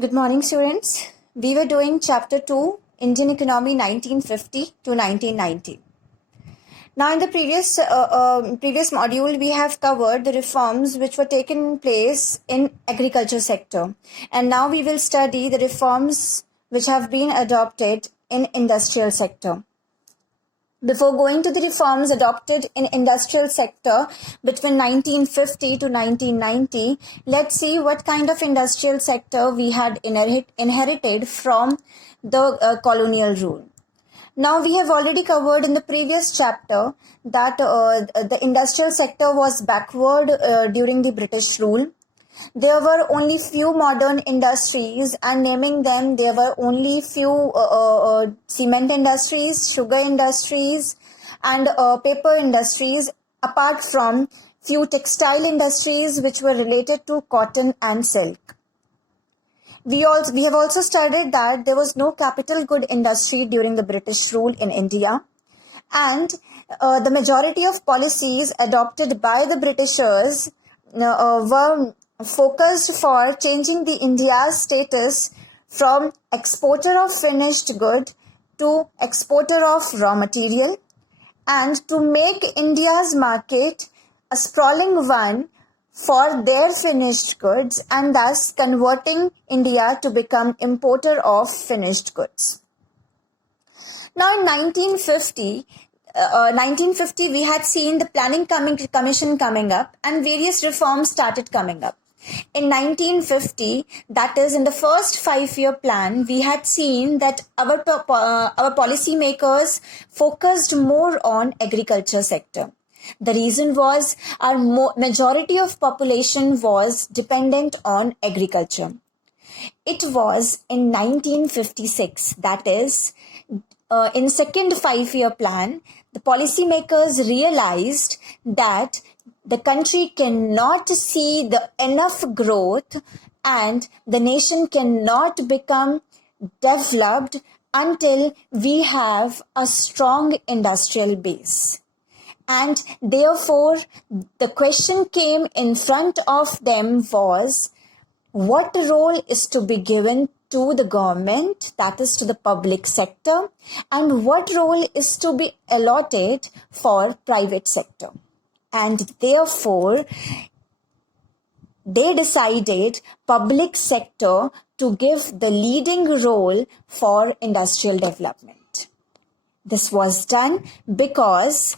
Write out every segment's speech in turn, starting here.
Good morning, students. We were doing Chapter 2, Indian Economy 1950 to 1990. Now, in the previous module, we have covered the reforms which were taken place in agriculture sector. And now we will study the reforms which have been adopted in industrial sector. Before going to the reforms adopted in industrial sector between 1950 to 1990, let's see what kind of industrial sector we had inherited from the colonial rule. Now, we have already covered in the previous chapter that the industrial sector was backward during the British rule. There were only few modern industries, and naming them, there were only few cement industries, sugar industries, and paper industries, apart from few textile industries which were related to cotton and silk. We have also studied that there was no capital good industry during the British rule in India, and the majority of policies adopted by the Britishers were focused for changing the India's status from exporter of finished good to exporter of raw material, and to make India's market a sprawling one for their finished goods, and thus converting India to become importer of finished goods. Now, in 1950, we had seen the Planning Commission coming up, and various reforms started coming up. In 1950, that is in the first 5-year plan, we had seen that our policy makers focused more on agriculture sector. The reason was our majority of population was dependent on agriculture. It was in 1956, that is, in second 5-year plan, the policymakers realized that the country cannot see the enough growth and the nation cannot become developed until we have a strong industrial base. And therefore, the question came in front of them was, what role is to be given to the government, that is to the public sector, and what role is to be allotted for private sector? And therefore, they decided public sector to give the leading role for industrial development. This was done because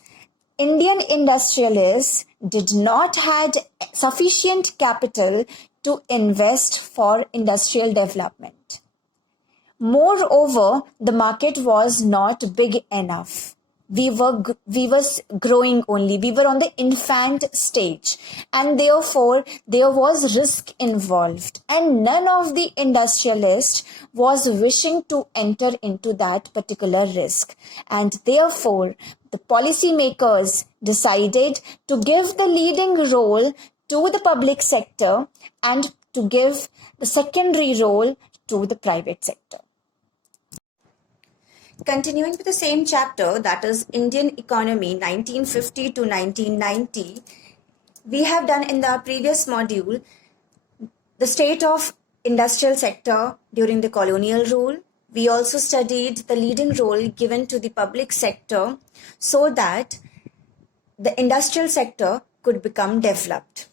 Indian industrialists did not had sufficient capital to invest for industrial development. Moreover, the market was not big enough. We were growing only. We were on the infant stage, and therefore there was risk involved, and none of the industrialists was wishing to enter into that particular risk, and therefore the policymakers decided to give the leading role to the public sector and to give the secondary role to the private sector. Continuing with the same chapter, that is Indian Economy 1950 to 1990, we have done in the previous module the state of industrial sector during the colonial rule. We also studied the leading role given to the public sector so that the industrial sector could become developed.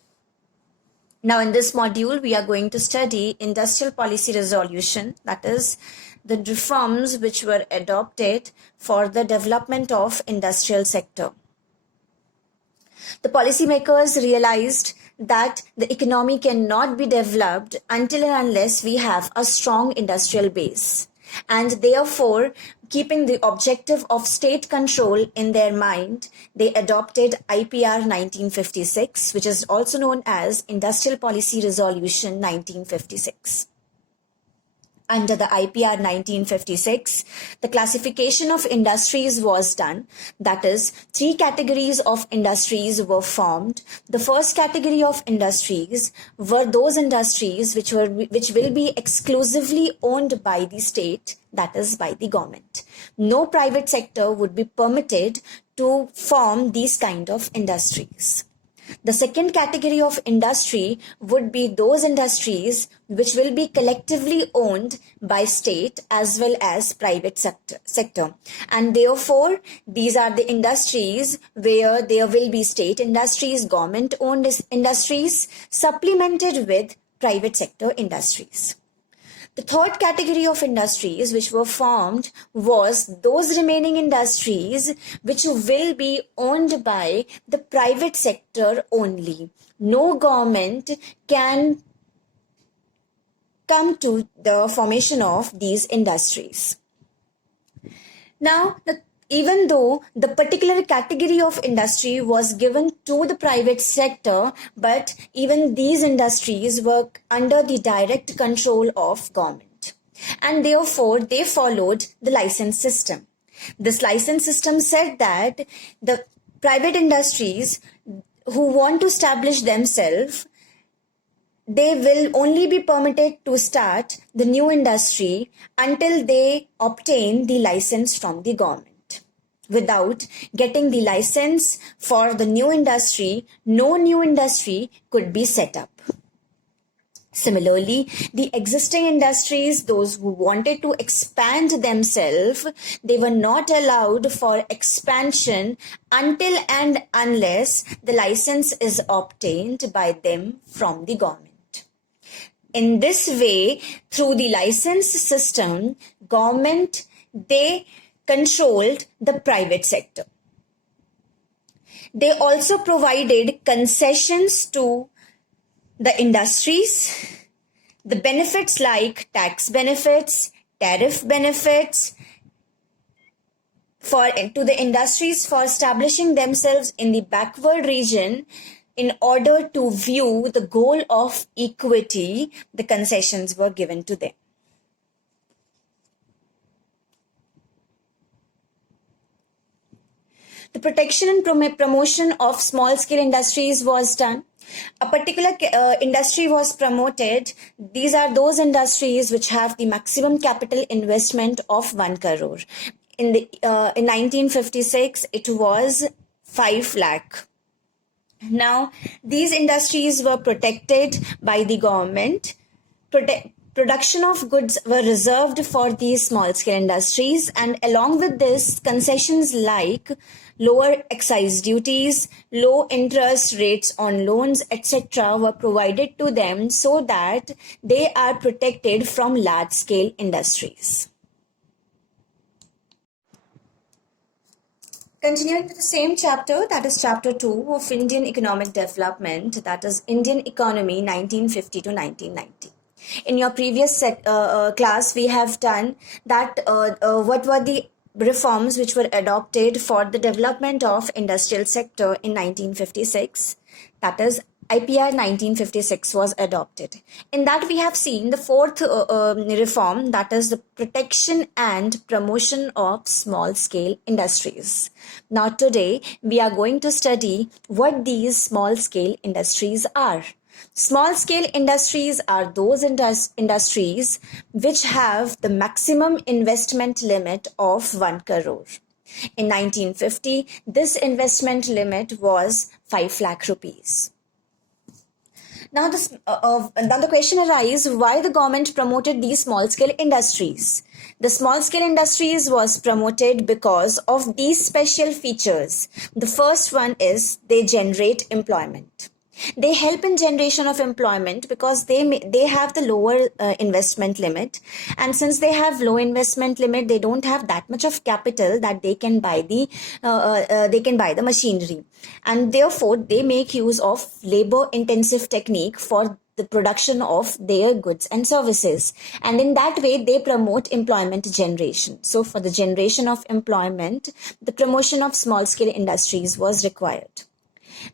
Now, in this module, we are going to study industrial policy resolution, that is, the reforms which were adopted for the development of industrial sector. The policymakers realized that the economy cannot be developed until and unless we have a strong industrial base. And therefore, keeping the objective of state control in their mind, they adopted IPR 1956, which is also known as Industrial Policy Resolution 1956. Under the IPR 1956, the classification of industries was done. That is, 3 categories of industries were formed. The first category of industries were those industries which will be exclusively owned by the state, that is, by the government. No private sector would be permitted to form these kind of industries. The second category of industry would be those industries which will be collectively owned by state as well as private sector. And therefore, these are the industries where there will be state industries, government owned industries, supplemented with private sector industries. The third category of industries which were formed was those remaining industries which will be owned by the private sector only. No government can come to the formation of these industries. Now, even though the particular category of industry was given to the private sector, but even these industries were under the direct control of government. And therefore, they followed the license system. This license system said that the private industries who want to establish themselves, they will only be permitted to start the new industry until they obtain the license from the government. Without getting the license for the new industry, no new industry could be set up. Similarly, the existing industries, those who wanted to expand themselves, they were not allowed for expansion until and unless the license is obtained by them from the government. In this way, through the license system, government, they controlled the private sector. They also provided concessions to the industries, the benefits like tax benefits, tariff benefits to the industries for establishing themselves in the backward region. In order to view the goal of equity, the concessions were given to them. The protection and promotion of small-scale industries was done. A particular industry was promoted. These are those industries which have the maximum capital investment of 1 crore. In 1956, it was 5 lakh. Now, these industries were protected by the government. Production of goods were reserved for these small-scale industries, and along with this, concessions like lower excise duties, low interest rates on loans, etc. were provided to them so that they are protected from large-scale industries. Continuing with the same chapter, that is chapter 2 of Indian Economic Development, that is Indian Economy 1950 to 1990. In your previous class, we have done that what were the reforms which were adopted for the development of industrial sector in 1956. That is, IPR 1956 was adopted. In that, we have seen the fourth reform, that is the protection and promotion of small-scale industries. Now, today, we are going to study what these small-scale industries are. Small-scale industries are those industries which have the maximum investment limit of 1 crore. In 1950, this investment limit was 5 lakh rupees. Now, the question arises, why the government promoted these small-scale industries? The small-scale industries was promoted because of these special features. The first one is they generate employment. They help in generation of employment because they have the lower investment limit, and since they have low investment limit, they don't have that much of capital that they can buy the machinery, and therefore they make use of labor intensive technique for the production of their goods and services, and in that way they promote employment generation. So for the generation of employment, the promotion of small scale industries was required.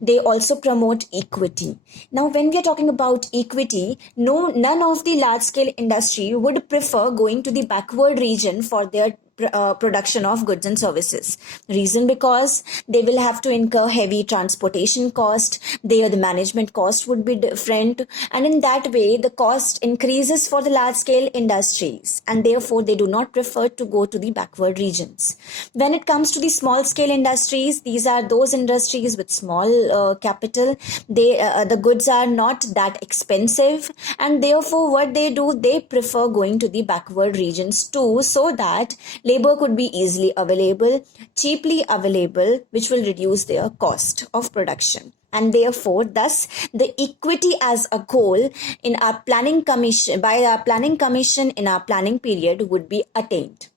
They also promote equity. Now, when we are talking about equity, none of the large-scale industry would prefer going to the backward region for their production of goods and services. Reason because they will have to incur heavy transportation cost, there the management cost would be different, and in that way the cost increases for the large scale industries, and therefore they do not prefer to go to the backward regions. When it comes to the small scale industries, these are those industries with small capital. The goods are not that expensive, and therefore what they do, they prefer going to the backward regions too, so that labor could be easily available, cheaply available, which will reduce their cost of production. And therefore, thus, the equity as a goal in our planning commission, by our planning commission in our planning period, would be attained.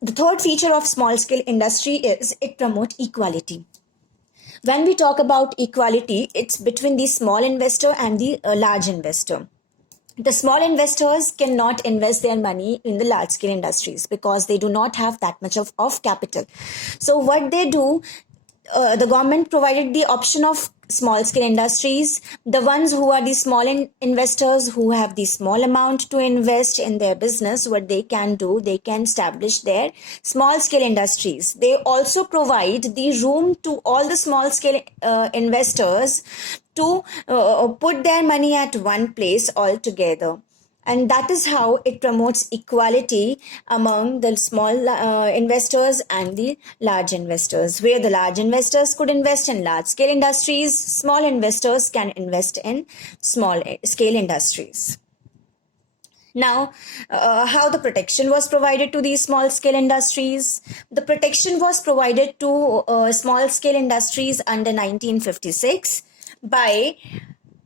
The third feature of small scale industry is it promotes equality. When we talk about equality, it's between the small investor and the large investor. The small investors cannot invest their money in the large scale industries because they do not have that much of capital. So what they do, the government provided the option of small scale industries. The ones who are the small investors who have the small amount to invest in their business, what they can do, they can establish their small scale industries. They also provide the room to all the small scale investors to put their money at one place altogether. And that is how it promotes equality among the small investors and the large investors, where the large investors could invest in large scale industries, small investors can invest in small scale industries. Now, how the protection was provided to these small scale industries? The protection was provided to small scale industries under 1956 by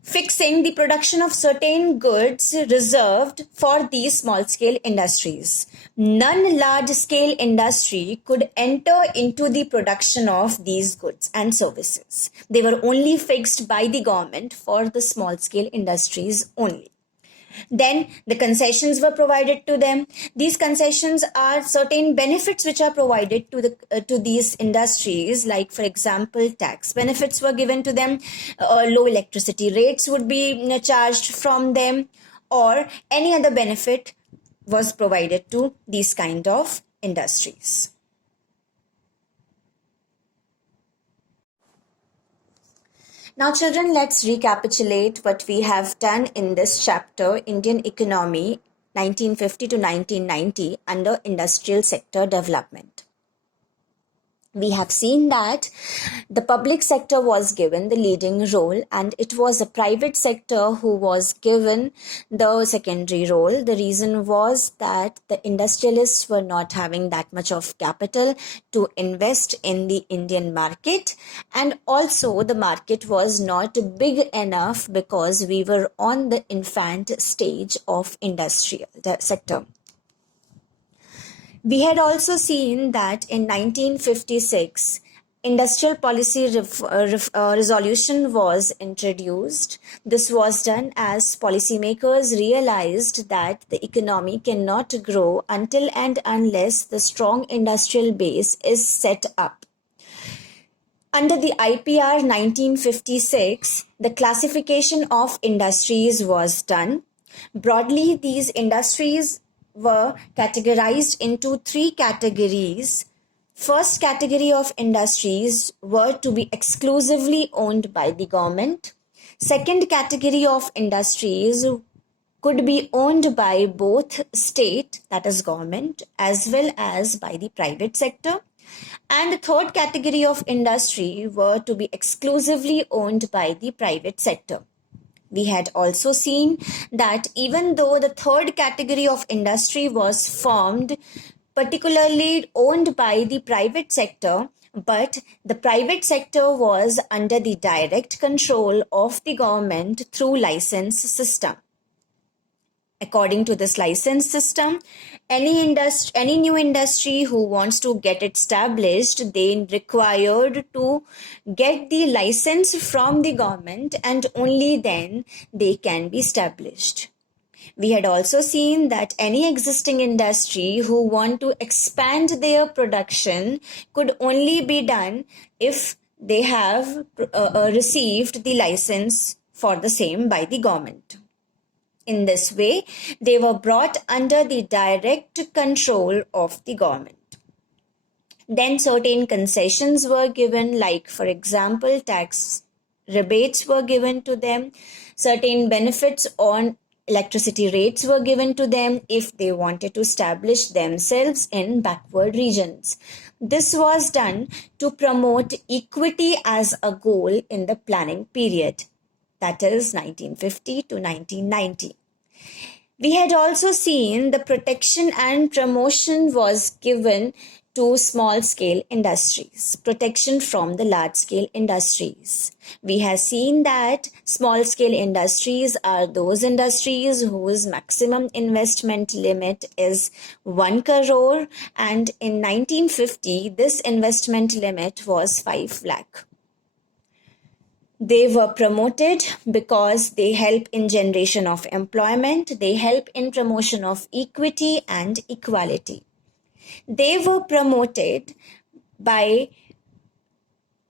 fixing the production of certain goods reserved for these small scale industries. None large scale industry could enter into the production of these goods and services. They were only fixed by the government for the small scale industries only. Then the concessions were provided to them. These concessions are certain benefits which are provided to these industries, like for example tax benefits were given to them, low electricity rates would be charged from them, or any other benefit was provided to these kind of industries. Now children, let's recapitulate what we have done in this chapter, Indian Economy 1950 to 1990 under Industrial Sector Development. We have seen that the public sector was given the leading role and it was the private sector who was given the secondary role. The reason was that the industrialists were not having that much of capital to invest in the Indian market, and also the market was not big enough because we were on the infant stage of industrial sector. We had also seen that in 1956, Industrial Policy Resolution was introduced. This was done as policymakers realized that the economy cannot grow until and unless the strong industrial base is set up. Under the IPR 1956, the classification of industries was done. Broadly, these industries were categorized into three categories. First category of industries were to be exclusively owned by the government. Second category of industries could be owned by both state, that is government, as well as by the private sector. And the third category of industry were to be exclusively owned by the private sector. We had also seen that even though the third category of industry was formed, particularly owned by the private sector, but the private sector was under the direct control of the government through license system. According to this license system, any new industry who wants to get established, they required to get the license from the government and only then they can be established. We had also seen that any existing industry who want to expand their production could only be done if they have received the license for the same by the government. In this way, they were brought under the direct control of the government. Then certain concessions were given, like for example, tax rebates were given to them, certain benefits on electricity rates were given to them if they wanted to establish themselves in backward regions. This was done to promote equity as a goal in the planning period, that is 1950 to 1990. We had also seen the protection and promotion was given to small scale industries, protection from the large scale industries. We have seen that small scale industries are those industries whose maximum investment limit is 1 crore, and in 1950 this investment limit was 5 lakh. They were promoted because they help in generation of employment, they help in promotion of equity and equality. They were promoted by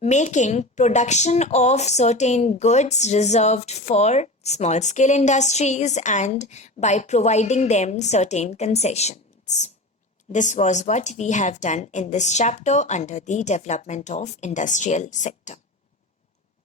making production of certain goods reserved for small scale industries and by providing them certain concessions. This was what we have done in this chapter under the development of industrial sector.